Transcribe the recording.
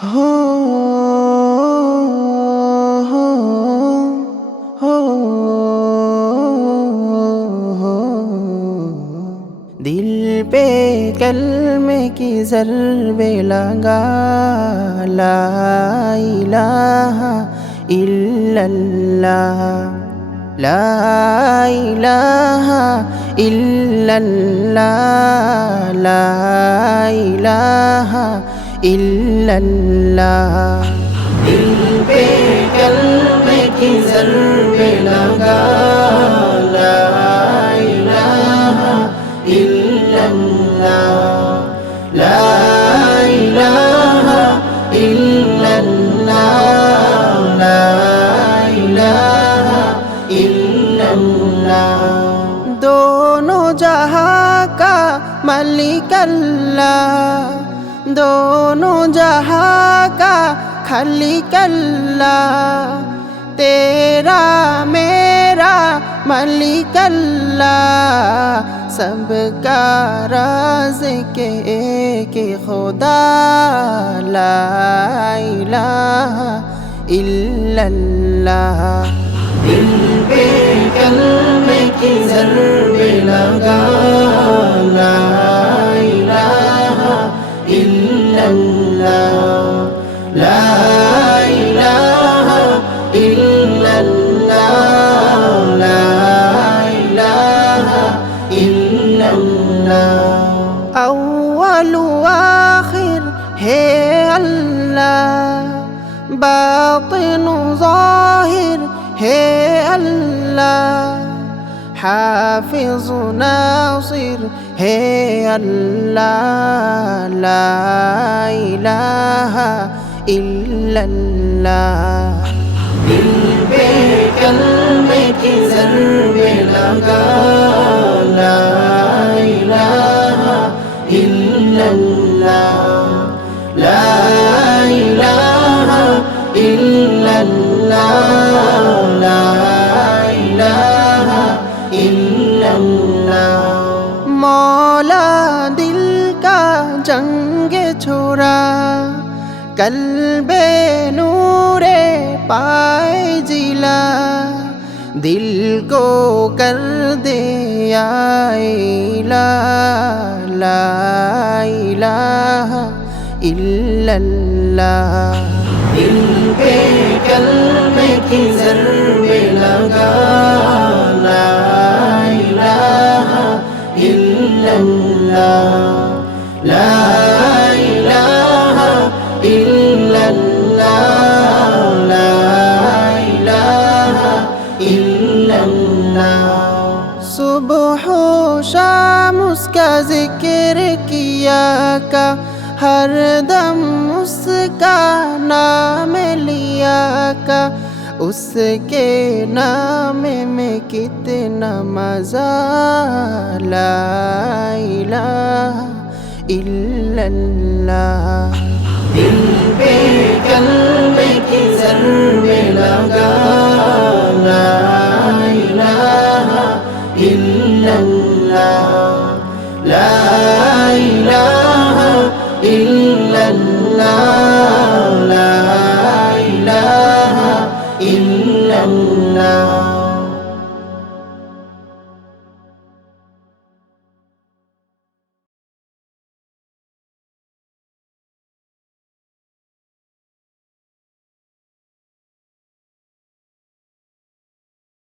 हो हो हो हो दिल पे कलमे की ज़रबे लगा ला इलाहा इल्लल्लाह ला इलाहा इल्लल्लाह ला इलाहा इल्लल्लाह दिल पे कलमे की ज़रबे लगा ला इलाहा इल्लल्लाह ला इलाहा इल्लल्लाह ला इलाहा इल्लल्लाह दोनों जहां का मालिक अल्लाह दोनों जहां का खालिक अल्लाह तेरा मेरा मालिक अल्लाह सबका राज़िक़ एक खुदा ला इलाहा इल्लल्लाह दिल पे कलमे की ज़रबे लगा ला इलाहा इल्लल्लाह ला इलाहा इल्लल्लाह ला इलाहा इल्लल्लाह अव्वल आखिर है अल्लाह बातिन ज़ाहिर है अल्लाह हाफिज़ नासिर है अल्लाह ला इलाहा इल्लल्लाह दिल पे कलमे की ज़रबे लगा ला इलाहा इल्लल्लाह ला इलाहा इल्लल्लाह ला इलाहा इल्लल्लाह मौला दिल का जंग छोड़ा कल्बे नूरे पाए जिला दिल को कर दे ला इलाहा इल्लल्लाह दिल पे कलमे की ज़रबे लगा ला इलाहा इल्लल्लाह ला इलाहा इल्लल्लाह ला इलाहा इल्लल्लाह सुबह शाम उसका जिक्र किया का हर दम उसका नाम लिया का उसके नाम में कितना मज़ा ला इलाहा इल्लल्लाह